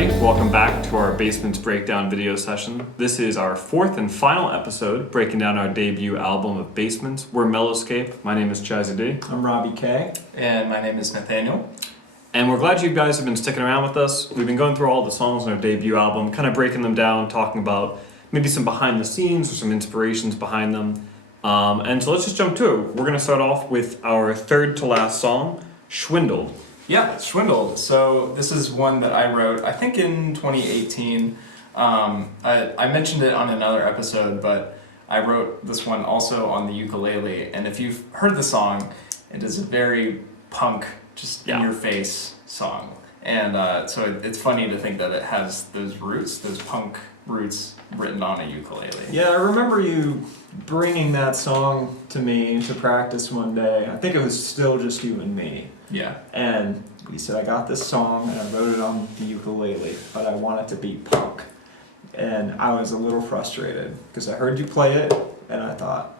everybody. Welcome back to our Basements Breakdown video session. This is our fourth and final episode breaking down our debut album of Basements. We're Mellowscape. My name is Chazzy D. I'm Robbie K. And my name is Nathaniel. And we're glad you guys have been sticking around with us. We've been going through all the songs on our debut album, kind of breaking them down, talking about maybe some behind the scenes or some inspirations behind them. And so let's just jump to it. We're going to start off with our third to last song, Shwindled. Yeah, Shwindled. So this is one that I wrote, I think in 2018. I mentioned it on another episode, but I wrote this one also on the ukulele. And if you've heard the song, it is a very punk, just in your face song. And so it's funny to think that it has those roots, those punk roots written on a ukulele. Yeah, I remember you bringing that song to me to practice one day. I think it was still just you and me. Yeah. And you said, I got this song and I wrote it on the ukulele, but I want it to be punk. And I was a little frustrated because I heard you play it and I thought,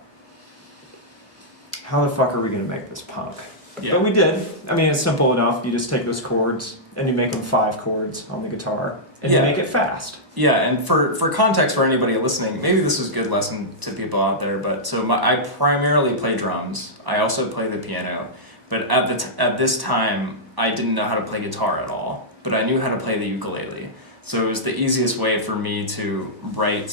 how the fuck are we going to make this punk? Yeah. But we did. I mean, it's simple enough. You just take those chords and you make them 5 chords on the guitar and you make it fast. Yeah, and for context for anybody listening, maybe this is a good lesson to people out there, but so I primarily play drums. I also play the piano. But at this time, I didn't know how to play guitar at all, but I knew how to play the ukulele. So it was the easiest way for me to write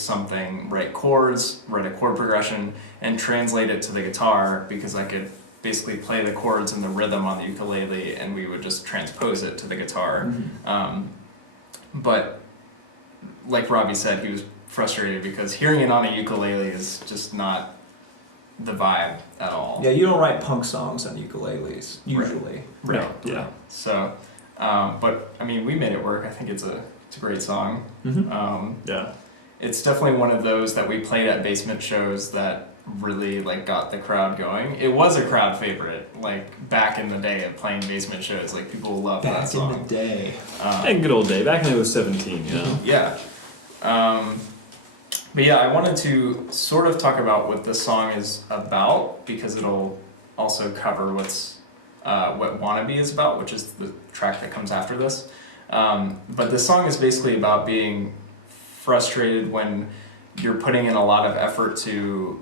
chords, write a chord progression, and translate it to the guitar because I could basically play the chords and the rhythm on the ukulele and we would just transpose it to the guitar. Mm-hmm. But like Robbie said, he was frustrated because hearing it on a ukulele is just not the vibe at all. Yeah, you don't write punk songs on ukuleles, usually. Right. No, yeah. So, but I mean, we made it work. I think it's a great song. Mm-hmm. Yeah. It's definitely one of those that we played at basement shows that really got the crowd going. It was a crowd favorite, back in the day of playing basement shows. People loved that song. Back in the day. Good old day. Back when I was 17, you know? Yeah. But yeah, I wanted to sort of talk about what this song is about because it'll also cover what Wannabe is about, which is the track that comes after this. But this song is basically about being frustrated when you're putting in a lot of effort to,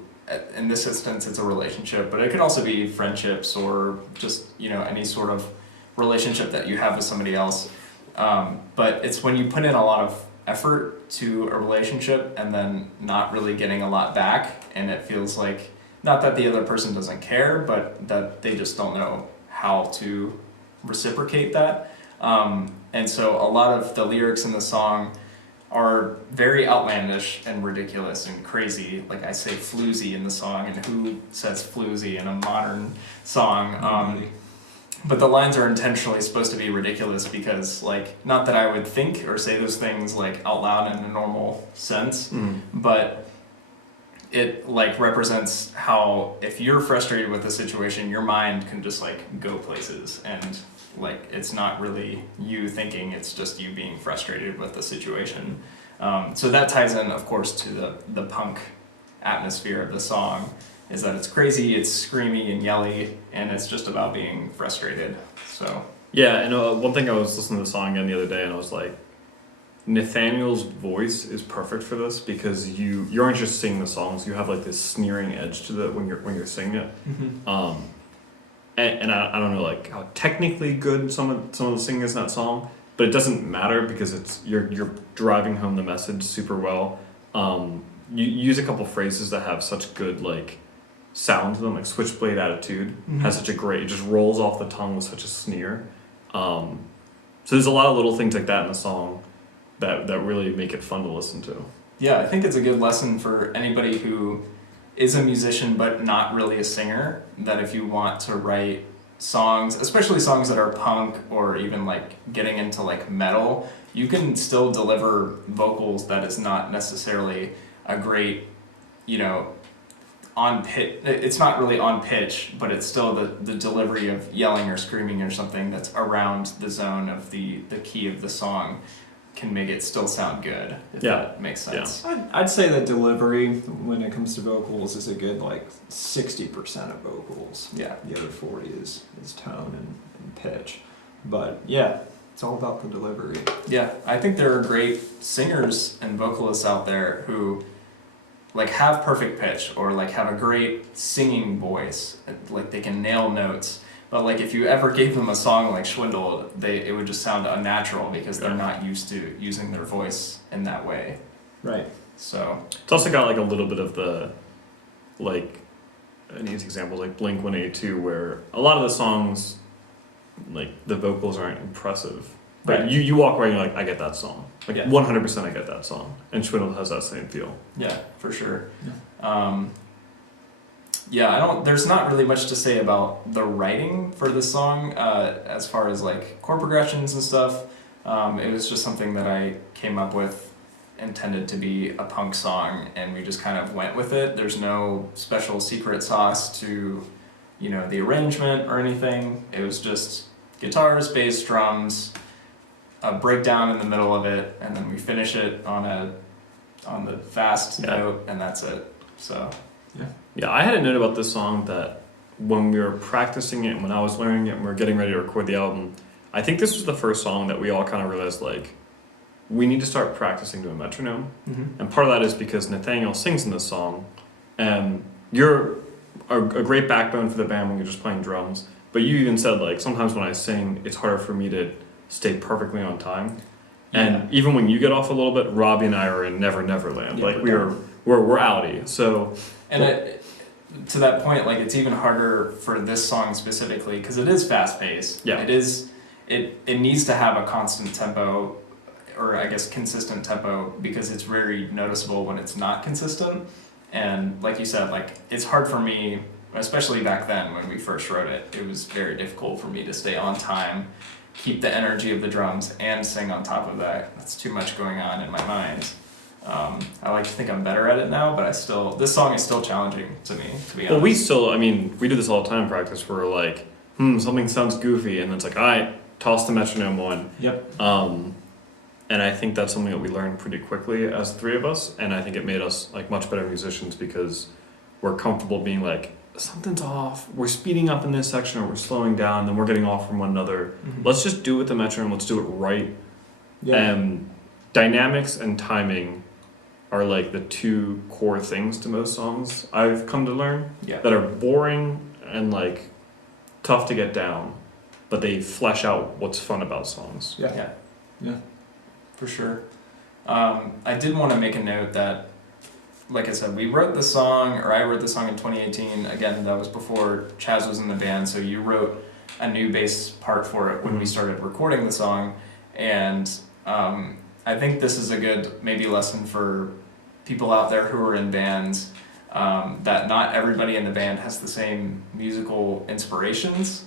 in this instance, it's a relationship, but it could also be friendships or just, any sort of relationship that you have with somebody else. But it's when you put in a lot of effort to a relationship and then not really getting a lot back, and it feels like, not that the other person doesn't care, but that they just don't know how to reciprocate that. And so a lot of the lyrics in the song are very outlandish and ridiculous and crazy. I say floozy in the song, and who says floozy in a modern song? But the lines are intentionally supposed to be ridiculous because, not that I would think or say those things, out loud in a normal sense, but it, represents how if you're frustrated with a situation, your mind can just, go places, and, it's not really you thinking, it's just you being frustrated with the situation. So that ties in, of course, to the punk atmosphere of the song, is that it's crazy, it's screamy and yelly, and it's just about being frustrated. So Yeah, and one thing I was listening to the song again the other day, and I was like, Nathaniel's voice is perfect for this because you aren't just singing the songs; you have this sneering edge to it when you're singing it. Mm-hmm. And I don't know how technically good some of the singing is in that song, but it doesn't matter because it's you're driving home the message super well. You use a couple phrases that have such good sound to them, switchblade attitude has such a great, it just rolls off the tongue with such a sneer. So there's a lot of little things like that in the song that really make it fun to listen to. yeah, I think it's a good lesson for anybody who is a musician but not really a singer, that if you want to write songs, especially songs that are punk or even getting into metal, you can still deliver vocals that is not necessarily a great, on pitch. It's not really on pitch, but it's still the delivery of yelling or screaming or something that's around the zone of the key of the song can make it still sound good, if that makes sense. Yeah. I'd say that delivery, when it comes to vocals, is a good 60% of vocals. Yeah. The other 40 is tone and pitch. But yeah, It's all about the delivery. Yeah, I think there are great singers and vocalists out there who like have perfect pitch or like have a great singing voice, like they can nail notes. But like if you ever gave them a song like Shwindled, it would just sound unnatural because they're not used to using their voice in that way. Right. So It's also got like a little bit of the, like, an easy example like Blink-182, where a lot of the songs, like the vocals aren't impressive, but Right. you walk away and you're like, I get that song, like Yeah. 100% I get that song, and Schwindel has that same feel. yeah, for sure. There's not really much to say about the writing for this song as far as like chord progressions and stuff. It was just something that I came up with, intended to be a punk song, and we just kind of went with it. There's no special secret sauce to, the arrangement or anything. It was just guitars, bass, drums, a breakdown in the middle of it, and then we finish it on the fast note, and that's it. So Yeah, I had a note about this song that when we were practicing it, when I was learning it, and we were getting ready to record the album, I think this was the first song that we all kind of realized, like, we need to start practicing to a metronome. And part of that is because Nathaniel sings in this song, and you're a great backbone for the band when you're just playing drums. But you even said, like, sometimes when I sing, it's harder for me to stay perfectly on time. And even when you get off a little bit, Robbie and I are in Never Never Land. Yeah, like, we're outie. So... And to that point, like it's even harder for this song specifically because it is fast paced. Yeah. It needs to have a constant tempo, or I guess consistent tempo, because it's very noticeable when it's not consistent. And like you said, like it's hard for me, especially back then when we first wrote it. It was very difficult for me to stay on time, keep the energy of the drums, and sing on top of that. That's too much going on in my mind. I like to think I'm better at it now, but this song is still challenging to me, to be honest. Well, we do this all the time in practice. We're like, something sounds goofy, and it's like, all right, toss the metronome on. Yep. And I think that's something that we learned pretty quickly as the three of us, and I think it made us like much better musicians because we're comfortable being like, something's off, we're speeding up in this section, or we're slowing down, then we're getting off from one another. Let's just do it with the metronome, let's do it right. Yeah. Dynamics and timing are like the two core things to most songs I've come to learn that are boring and like tough to get down, but they flesh out what's fun about songs. Yeah. For sure. I did want to make a note that, like I said, I wrote the song in 2018. Again, that was before Chaz was in the band, so you wrote a new bass part for it when we started recording the song, and I think this is a good maybe lesson for people out there who are in bands, that not everybody in the band has the same musical inspirations.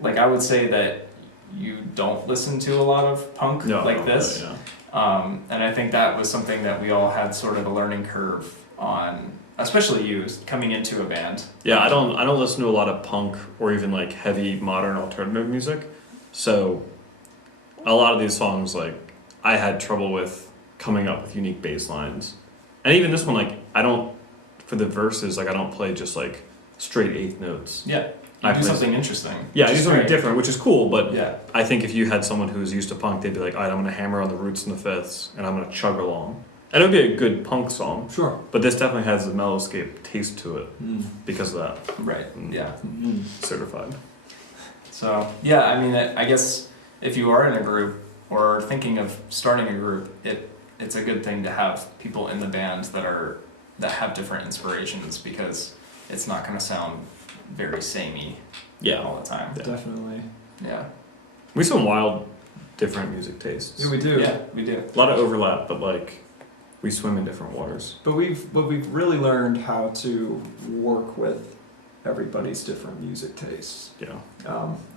Like I would say that you don't listen to a lot of punk this. And I think that was something that we all had sort of a learning curve on, especially you coming into a band. Yeah, I don't listen to a lot of punk or even like heavy modern alternative music. So a lot of these songs, like, I had trouble with coming up with unique bass lines. And even this one, like, for the verses, like, I don't play just like straight eighth notes. Yeah. You do something interesting. Yeah, I do something different, which is cool, but yeah. I think if you had someone who's used to punk, they'd be like, all right, I'm going to hammer on the roots and the fifths, and I'm going to chug along. And it would be a good punk song. Sure. But this definitely has a Mellowscape taste to it because of that. Right, yeah. Certified. So, yeah, I mean, I guess if you are in a group or thinking of starting a group, it's a good thing to have people in the band that have different inspirations, because it's not going to sound very samey all the time. Yeah. Definitely. Yeah. We have some wild, different music tastes. Yeah, we do. Yeah, we do. A lot of overlap, but like, we swim in different waters. But we've really learned how to work with everybody's different music tastes. Yeah.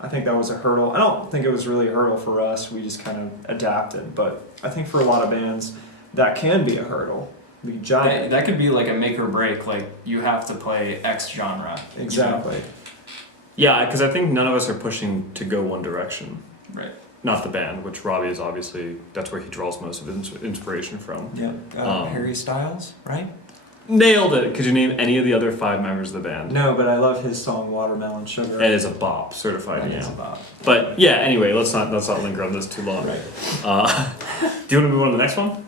I think that was a hurdle. I don't think it was really a hurdle for us. We just kind of adapted. But I think for a lot of bands, that can be a hurdle. That could be like a make or break. Like, you have to play X genre. Exactly. You know? Yeah, because I think none of us are pushing to go one direction. Right. Not the band, which Robbie is obviously, that's where he draws most of his inspiration from. Yeah. Harry Styles, right? Nailed it. Could you name any of the other 5 members of the band? No, but I love his song Watermelon Sugar. It is a bop, certified. That Yeah. is about. But yeah, anyway, let's not linger on this too long. Right. Do you want to move on to the next one?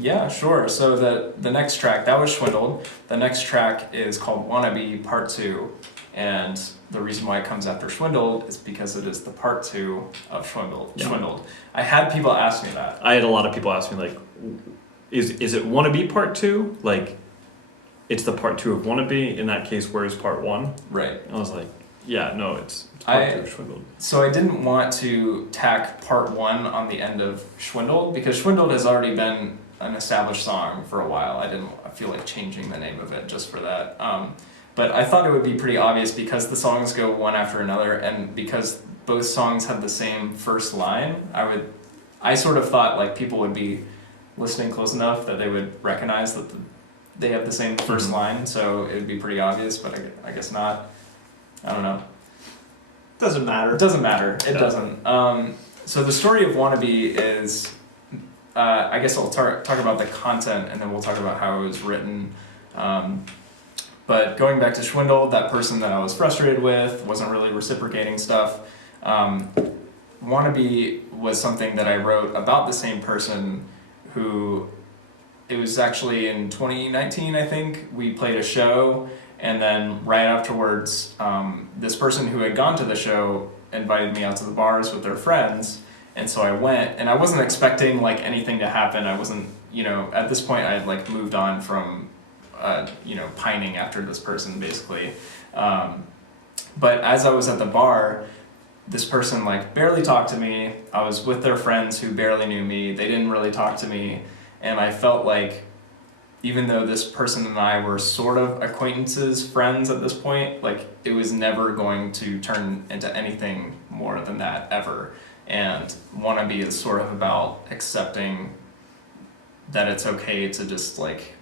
Yeah, sure. So the next track, that was Shwindled. The next track is called Wannabe Part 2. And the reason why it comes after Shwindled is because it is the part 2 of Shwindled. Yeah. Shwindled. I had people ask me that. I had a lot of people ask me, like, is it Wannabe Part 2? Like, it's the Part 2 of Wannabe. In that case, where is Part 1? Right. I was like, yeah, no, it's Part 2 of Shwindled. So I didn't want to tack Part 1 on the end of Shwindled because Shwindled has already been an established song for a while. I feel like changing the name of it just for that. But I thought it would be pretty obvious because the songs go one after another and because both songs have the same first line. I sort of thought like people would be listening close enough that they would recognize that they have the same first line, so it would be pretty obvious, but I guess not. I don't know. Doesn't matter. It doesn't matter. It doesn't. So the story of Wannabe is, I guess I'll talk about the content and then we'll talk about how it was written. But going back to Shwindled, that person that I was frustrated with wasn't really reciprocating stuff. Wannabe was something that I wrote about the same person who, it was actually in 2019, I think, we played a show, and then right afterwards, this person who had gone to the show invited me out to the bars with their friends, and so I went, and I wasn't expecting like anything to happen. I wasn't, at this point I had like moved on from pining after this person basically. But as I was at the bar, this person like barely talked to me. I was with their friends who barely knew me. They didn't really talk to me. And I felt like even though this person and I were sort of acquaintances, friends at this point, like it was never going to turn into anything more than that ever. And Wannabe is sort of about accepting that it's okay to just like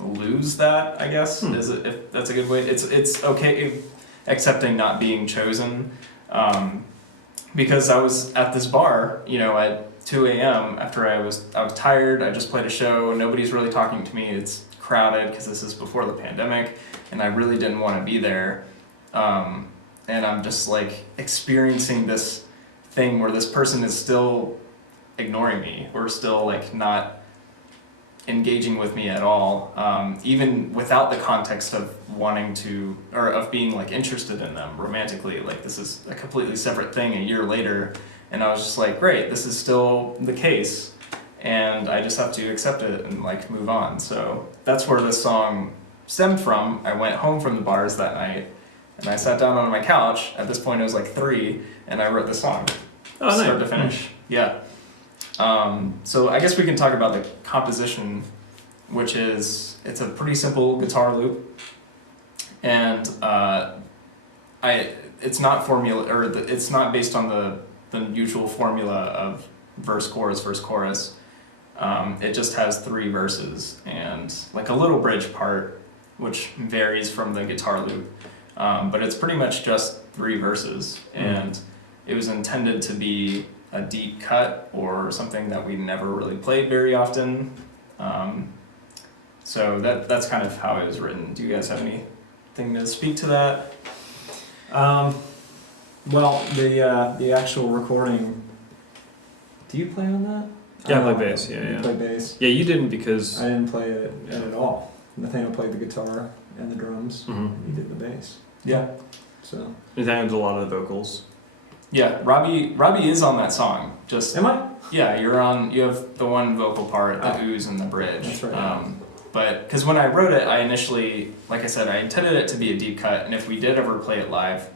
lose that, I guess, is it, if that's a good way. It's okay accepting not being chosen, because I was at this bar, at 2 a.m. after I was tired. I just played a show. Nobody's really talking to me. It's crowded because this is before the pandemic, and I really didn't want to be there. And I'm just like experiencing this thing where this person is still ignoring me or still like not engaging with me at all, even without the context of wanting to, or of being like interested in them romantically. Like this is a completely separate thing a year later, and I was just like, great, this is still the case, and I just have to accept it and like move on. So that's where this song stemmed from. I went home from the bars that night, and I sat down on my couch. At this point it was like 3, and I wrote the song, start to finish. Yeah. So I guess we can talk about the composition, which is, it's a pretty simple guitar loop, and it's not formula, or it's not based on the usual formula of verse chorus. It just has 3 verses and like a little bridge part, which varies from the guitar loop, but it's pretty much just 3 verses, and it was intended to be a deep cut or something that we never really played very often. So that's kind of how it was written. Do you guys have anything to speak to that? Well, the actual recording. Do you play on that? Yeah, I play bass. Yeah, you play bass. Yeah, you didn't because I didn't play it at all. Nathaniel played the guitar and the drums. He did the bass. Yeah. So. Nathaniel did a lot of the vocals. Yeah, Robbie is on that song. Just am I? Yeah, you have the one vocal part, the ooze and the bridge. That's right. But because when I wrote it, I initially, like I said, I intended it to be a deep cut, and if we did ever play it live,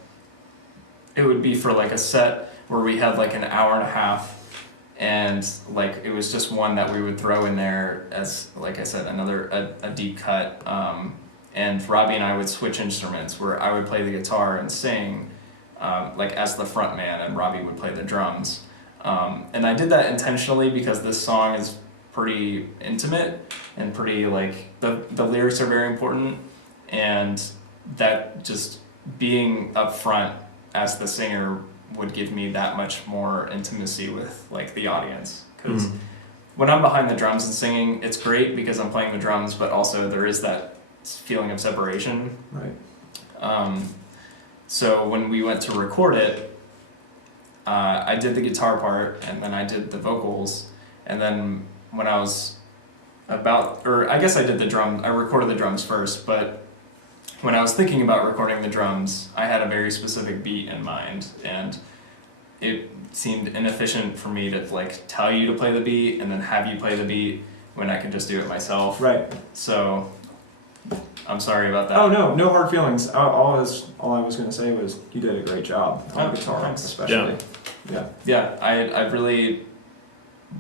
it would be for like a set where we had like an hour and a half, and like it was just one that we would throw in there as, like I said, a deep cut. And Robbie and I would switch instruments where I would play the guitar and sing, like as the front man, and Robbie would play the drums. And I did that intentionally because this song is pretty intimate and pretty like, the lyrics are very important, and that just being up front as the singer would give me that much more intimacy with like the audience, because when I'm behind the drums and singing, it's great because I'm playing the drums, but also there is that feeling of separation. Right. So when we went to record it, I did the guitar part and then I did the vocals, and then when I was I guess I did I recorded the drums first, but when I was thinking about recording the drums, I had a very specific beat in mind, and it seemed inefficient for me to like tell you to play the beat and then have you play the beat when I could just do it myself. Right. So I'm sorry about that. Oh no hard feelings. All I was going to say was you did a great job on Oh, guitar, thanks. especially. Yeah, I really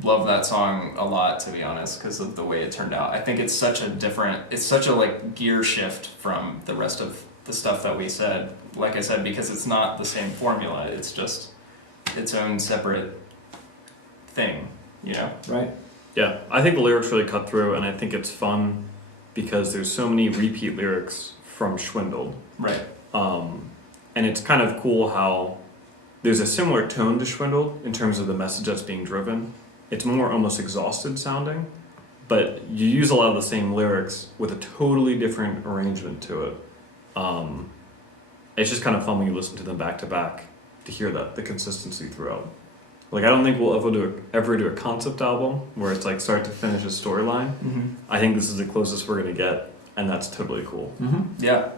love that song a lot, to be honest, because of the way it turned out. I think it's such a like gear shift from the rest of the stuff that we said. Like I said, because it's not the same formula. It's just its own separate thing, you know? Right. Yeah, I think the lyrics really cut through, and I think it's fun because there's so many repeat lyrics from Shwindled. Right. And it's kind of cool how there's a similar tone to Shwindled in terms of the message that's being driven. It's more almost exhausted sounding, but you use a lot of the same lyrics with a totally different arrangement to it. It's just kind of fun when you listen to them back to back to hear the consistency throughout. Like, I don't think we'll ever do a concept album where it's like start to finish a storyline. Mm-hmm. I think this is the closest we're gonna get, and that's totally cool. Mm-hmm. Yeah.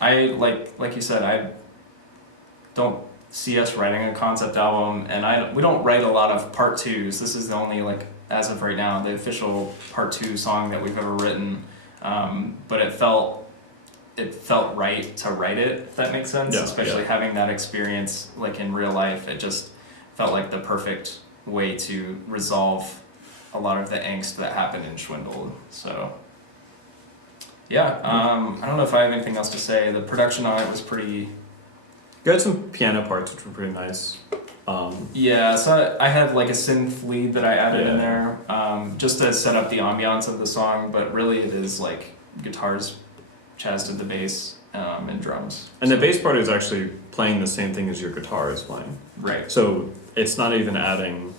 I like you said, I don't see us writing a concept album, and we don't write a lot of part twos. This is the only, like, as of right now, the official part 2 song that we've ever written. But it felt right to write it, if that makes sense. Yeah, Especially having that experience like in real life, it just felt like the perfect way to resolve a lot of the angst that happened in Shwindled. So yeah, I don't know if I have anything else to say. The production on it was pretty. You had some piano parts which were pretty nice. Yeah, so I had like a synth lead that I added in Yeah. there, just to set up the ambiance of the song, but really it is like guitars, Chaz did the bass, and drums. And the bass part is actually playing the same thing as your guitar is playing. Right. So it's not even adding.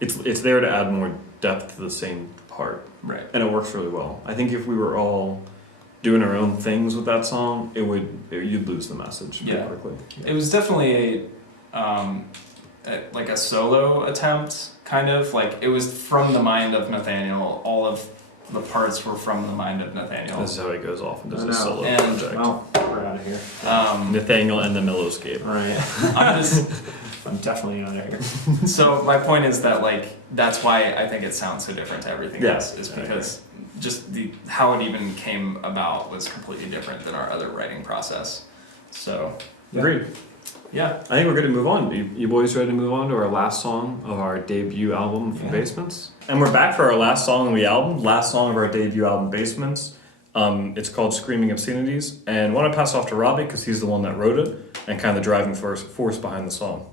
It's there to add more depth to the same part, Right. and it works really well. I think if we were all doing our own things with that song, you'd lose the message pretty Yeah. quickly. It was definitely like a solo attempt, kind of. Like, it was from the mind of Nathaniel. All of the parts were from the mind of Nathaniel. This is how he goes off and does I a know. solo And- project. Well, we're out of here. Nathaniel and the Mellowscape. Right. I'm just, I'm definitely out of here. so my point is that, like, that's why I think it sounds so different to everything Yeah. else, is because just how it even came about was completely different than our other writing process. So Yeah. Agreed. yeah. I think we're good to move on. You boys ready to move on to our last song of our debut album, Yeah. Basements? And we're back for our last song of the album, last song of our debut album, Basements. It's called Screaming Obscenities, and I want to pass off to Robbie because he's the one that wrote it and kind of the driving force behind the song.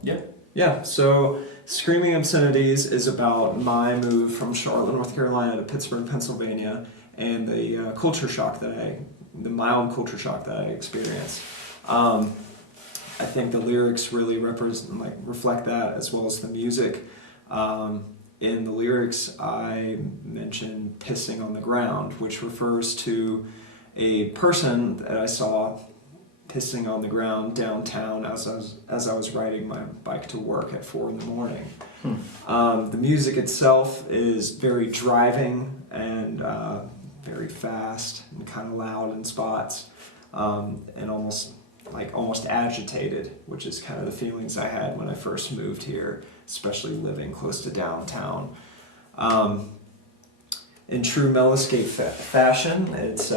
Yeah, so Screaming Obscenities is about my move from Charlotte, North Carolina to Pittsburgh, Pennsylvania, and the mild culture shock that I experienced. I think the lyrics really reflect that, as well as the music. In the lyrics, I mention pissing on the ground, which refers to a person that I saw pissing on the ground downtown as I was riding my bike to work at 4 a.m. The music itself is very driving and very fast and kind of loud in spots, and almost agitated, which is kind of the feelings I had when I first moved here, especially living close to downtown. In true Mellowscape fashion, it's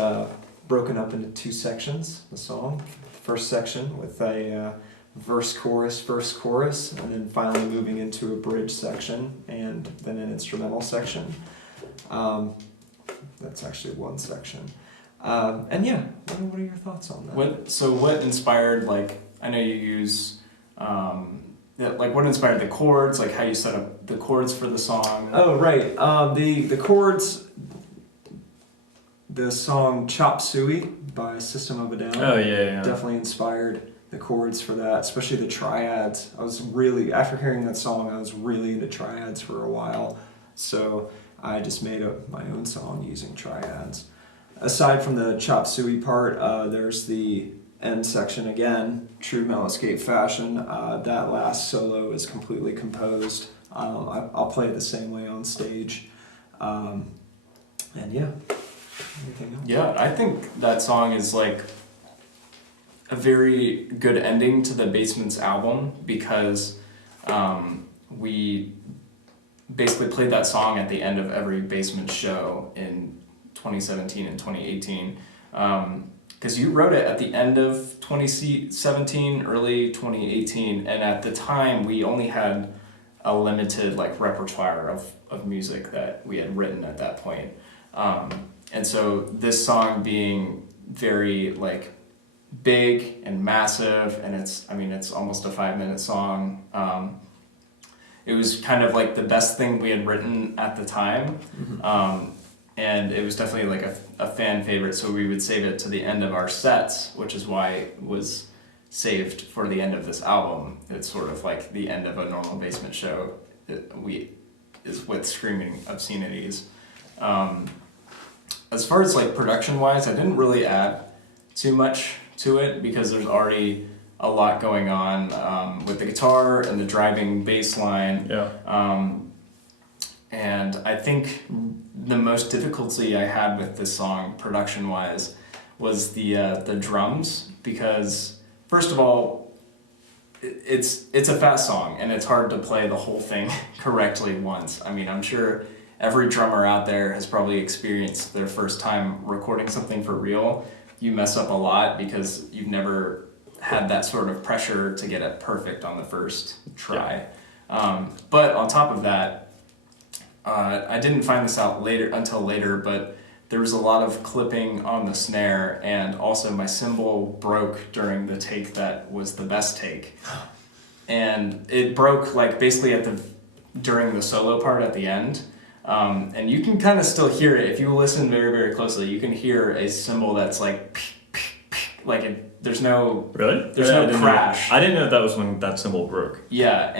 broken up into 2 sections, the song. The first section with a verse, chorus, and then finally moving into a bridge section, and then an instrumental section. That's actually 1 section. And yeah, what are your thoughts on that? What inspired, like, I know you use, what inspired the chords, like how you set up the chords for the song? Oh, right. The chords, the song Chop Suey by System of a Down. Oh, yeah. Definitely inspired the chords for that, especially the triads. I was really, after hearing that song, I was really into triads for a while. So I just made up my own song using triads. Aside from the chop suey part, there's the end section again, true Mellowscape fashion. That last solo is completely composed. I'll play it the same way on stage. And yeah, anything else? Yeah, I think that song is like a very good ending to the Basements album because we basically played that song at the end of every Basement show in 2017 and 2018. Because you wrote it at the end of 2017, early 2018, and at the time we only had a limited like repertoire of music that we had written at that point. And so this song being very like big and massive, and it's almost a 5-minute song. It was kind of like the best thing we had written at the time. And it was definitely like a fan favorite, so we would save it to the end of our sets, which is why it was saved for the end of this album. It's sort of like the end of a normal Basement show is with Screaming Obscenities. As far as like production wise, I didn't really add too much to it because there's already a lot going on with the guitar and the driving bass line. And I think the most difficulty I had with this song production wise was the drums, because first of all it's a fast song and it's hard to play the whole thing correctly once. I mean, I'm sure every drummer out there has probably experienced their first time recording something for real. You mess up a lot because you've never had that sort of pressure to get it perfect on the first try. But on top of that, I didn't find this out until later, but there was a lot of clipping on the snare, and also my cymbal broke during the take that was the best take. And it broke like basically during the solo part at the end. And you can kind of still hear it if you listen very, very closely. You can hear a cymbal that's like there's no crash. I didn't know that was when that cymbal broke. Yeah,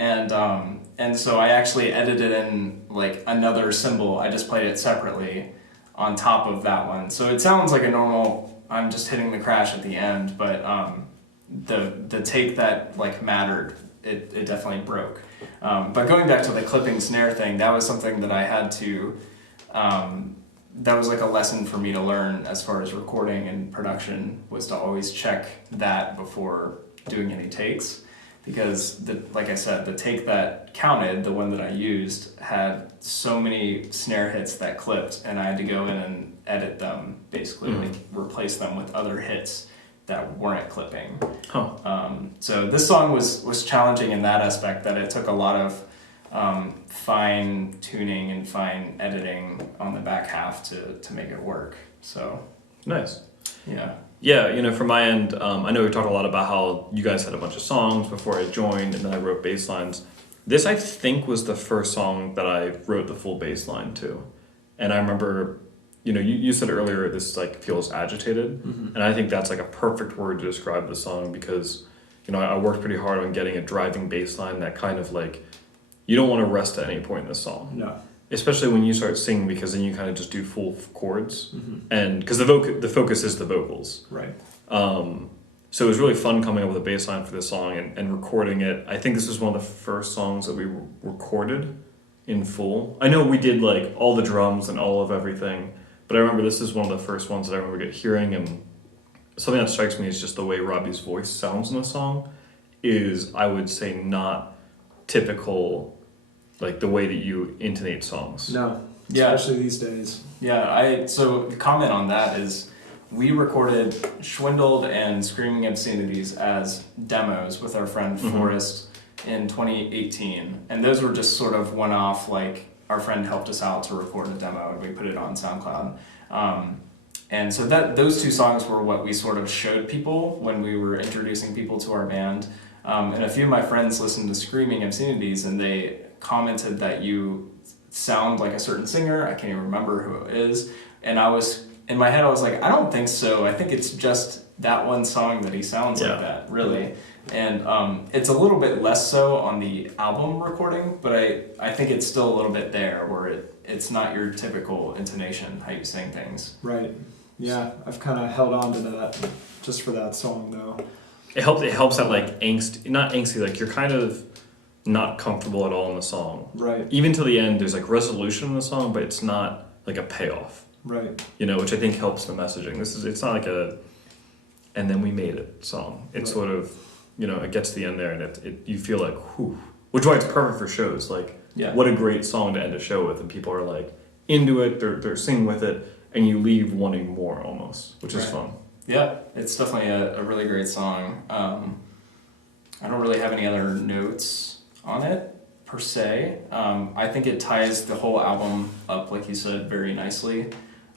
and so I actually edited in like another cymbal. I just played it separately on top of that one. So it sounds like a normal, I'm just hitting the crash at the end, but the take that like mattered, it definitely broke. But going back to the clipping snare thing, that was something that I had to, that was like a lesson for me to learn as far as recording and production, was to always check that before doing any takes. Because, like I said, the take that counted, the one that I used, had so many snare hits that clipped, and I had to go in and edit them, basically, like replace them with other hits that weren't clipping. So this song was challenging in that aspect, that it took a lot of fine tuning and fine editing on the back half to make it work. So nice. Yeah. Yeah, from my end, I know we talked a lot about how you guys had a bunch of songs before I joined, and then I wrote bass lines. This, I think, was the first song that I wrote the full bass line to. And I remember, you said earlier this like feels agitated, and I think that's like a perfect word to describe the song, because, I worked pretty hard on getting a driving bass line that kind of like, you don't want to rest at any point in the song. No. Especially when you start singing, because then you kind of just do full chords, and because the focus is the vocals. Right. So it was really fun coming up with a bass line for this song and recording it. I think this was one of the first songs that we recorded in full. I know we did like all the drums and all of everything, but I remember this is one of the first ones that I remember hearing, and something that strikes me is just the way Robbie's voice sounds in the song is, I would say, not typical, like the way that you intonate songs. No, Yeah. especially these days. Yeah, so the comment on that is, we recorded Shwindled and Screaming Obscenities as demos with our friend Forrest in 2018. And those were just sort of one-off, like our friend helped us out to record a demo and we put it on SoundCloud. And so those two songs were what we sort of showed people when we were introducing people to our band. And a few of my friends listened to Screaming Obscenities, and they commented that you sound like a certain singer. I can't even remember who it is. And in my head I was like, I don't think so. I think it's just that one song that he sounds Yeah. like that, really. And it's a little bit less so on the album recording, but I think it's still a little bit there where it's not your typical intonation, how you sing things. Right. Yeah, I've kind of held on to that just for that song, though. It helps that like angst, not angsty, like you're kind of not comfortable at all in the song. Right. Even to the end, there's like resolution in the song, but it's not like a payoff. Right. You know, which I think helps the messaging. It's not like a, and then we made it song. It's Right. sort of, you know, it gets to the end there and it you feel like, whew. Which is why it's perfect for shows. Like, Yeah. what a great song to end a show with, and people are like into it, they're singing with it, and you leave wanting more almost, which is Right. fun. Yeah, it's definitely a really great song. I don't really have any other notes on it per se. I think it ties the whole album up, like you said, very nicely.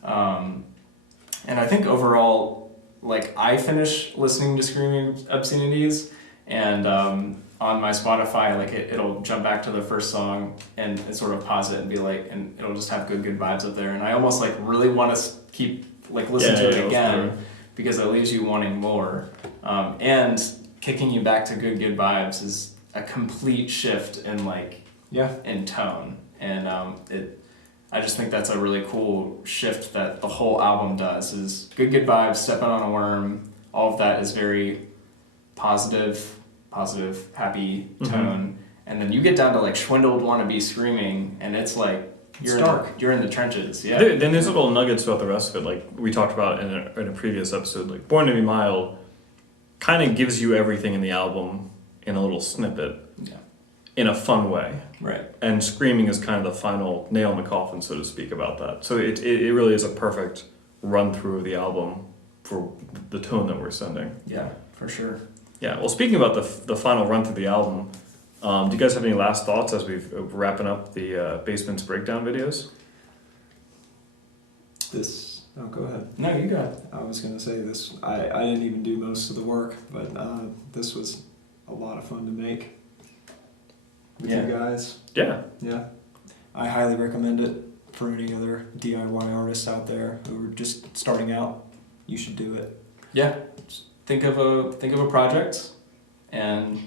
And I think overall, like I finish listening to Screaming Obscenities, and on my Spotify, like it'll jump back to the first song and sort of pause it and be like, and it'll just have good vibes up there. And I almost like really want to keep like listen to it again because it leaves you wanting more. And kicking you back to good vibes is a complete shift in like Yeah. in tone, and I just think that's a really cool shift that the whole album does. Is good vibes, stepping on a worm, all of that is very positive, happy tone, and then you get down to like Shwindled, Wannabe, Screaming, and it's like It's dark. You're in the trenches. Yeah. Then there's little nuggets throughout the rest of it, like we talked about in a previous episode. Like Born to Be Mild kind of gives you everything in the album in a little snippet, Yeah. in a fun way. Right. And Screaming is kind of the final nail in the coffin, so to speak, about that. So it really is a perfect run through of the album for the tone that we're sending. Yeah, for sure. Yeah. Well, speaking about the final run through the album, do you guys have any last thoughts as we're wrapping up the Basement's Breakdown videos? Oh, go ahead. No, you got it. I was going to say this. I didn't even do most of the work, but this was a lot of fun to make with Yeah. you guys. Yeah. Yeah. I highly recommend it for any other DIY artists out there who are just starting out. You should do it. Yeah. Just think of a project and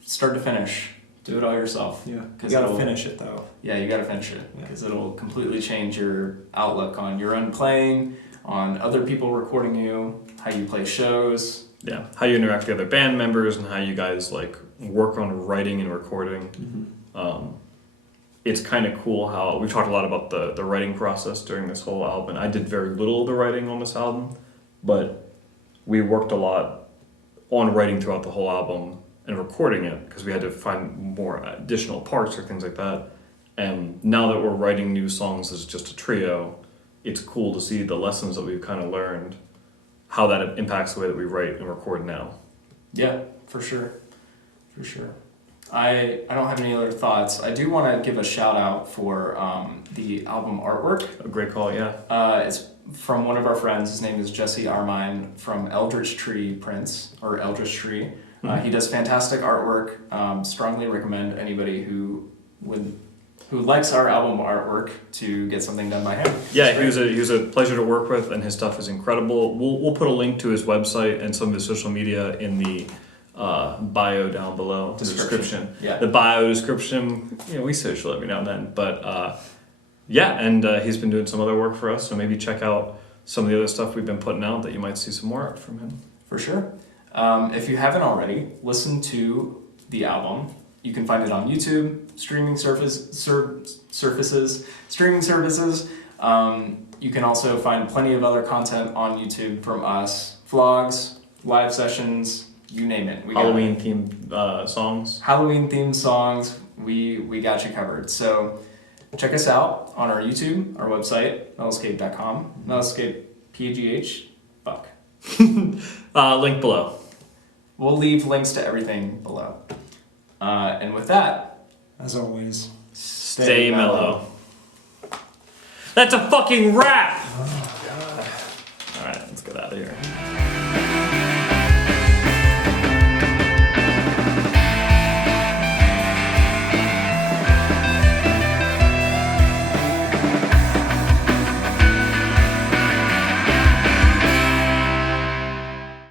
start to finish. Do it all yourself. Yeah. You 'Cause got to it'll- finish it, though. Yeah, you got to finish it Yeah. because it'll completely change your outlook on your own playing, on other people recording you, how you play shows. Yeah. How you interact with the other band members and how you guys like work on writing and recording. It's kind of cool how we talked a lot about the writing process during this whole album. I did very little of the writing on this album, but we worked a lot on writing throughout the whole album and recording it because we had to find more additional parts or things like that. And now that we're writing new songs as just a trio, it's cool to see the lessons that we've kind of learned, how that impacts the way that we write and record now. Yeah, for sure. For sure. I don't have any other thoughts. I do want to give a shout out for the album artwork. A great call, yeah. It's from one of our friends. His name is Jesse Armine from Eldritch Tree Prints, or Eldritch Tree. He does fantastic artwork. Strongly recommend anybody who likes our album artwork to get something done by him. Yeah, he was a pleasure to work with, and his stuff is incredible. We'll put a link to his website and some of his social media in the bio down below, the description. Yeah. The bio description, we social every now and then, but yeah, and he's been doing some other work for us, so maybe check out some of the other stuff we've been putting out that you might see some more art from him. For sure. If you haven't already, listen to the album. You can find it on YouTube, streaming services. You can also find plenty of other content on YouTube from us, vlogs, live sessions, you name it. We got Halloween themed songs. Halloween themed songs. We got you covered. So check us out on our YouTube, our website, Mellowscape.com. Mellowscape, PGH, fuck. Link below. We'll leave links to everything below. And with that, As always. Stay mellow. That's a fucking wrap! Oh, God. Alright, let's get out of here.